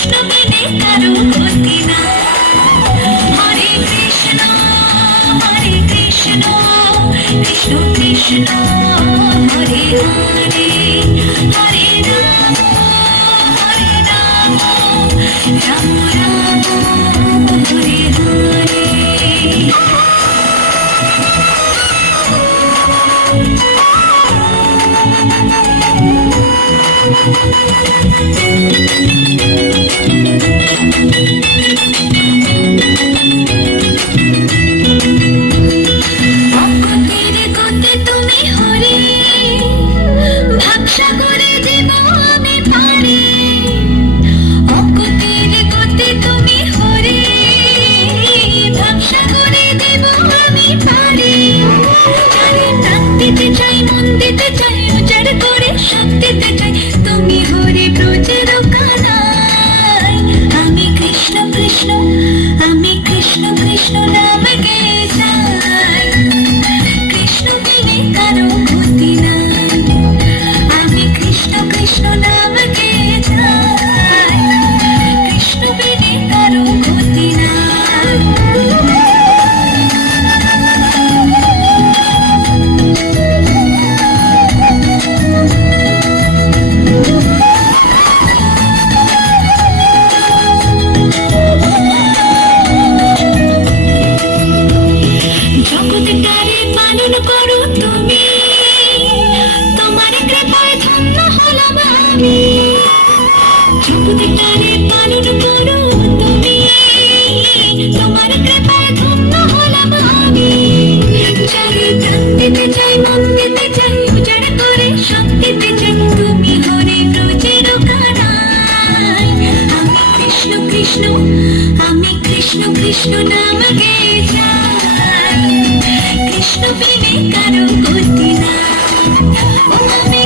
কৃষ্ণ বিনে কারো গতি না। হরে কৃষ্ণ কৃষ্ণ কৃষ্ণ হরে হরে, হরে রাম রাম রাম হরে হরে। সাগরে দেব আমি পারে, অকুতের গতি তুমি হরে, ভাবসাগরে দেব আমি পারে। জানি প্রাণ দিতে চাই, মন দিতে চাই, উজাড় করে সব দিতে চাই, তুমি হরে ব্রজের কানাই। আমি কৃষ্ণ কৃষ্ণ, আমি কৃষ্ণ কৃষ্ণ নাম গে যাই, কৃষ্ণ বিনে কারো গতি নাই। কৃষ্ণ কৃষ্ণ নাম গে যাই, কৃষ্ণ বিনে কারো গতি নাই। জগৎটারে পালন করো তুমি, তোমার কৃপায় ধন্য হলাম আমি। জগৎটারে পালন করো তুমি, তোমার কৃপায় ধন্য হলাম আমি। চাই প্রাণ দিতে চাই, মন দিতে চাই, উজাড় করে সব দিতে চাই, তুমি হরে ব্রজের কানাই। আমি কৃষ্ণ কৃষ্ণ, আমি কৃষ্ণ কৃষ্ণ নাম গে যাই, কৃষ্ণ বিনে কারো গতি নাই।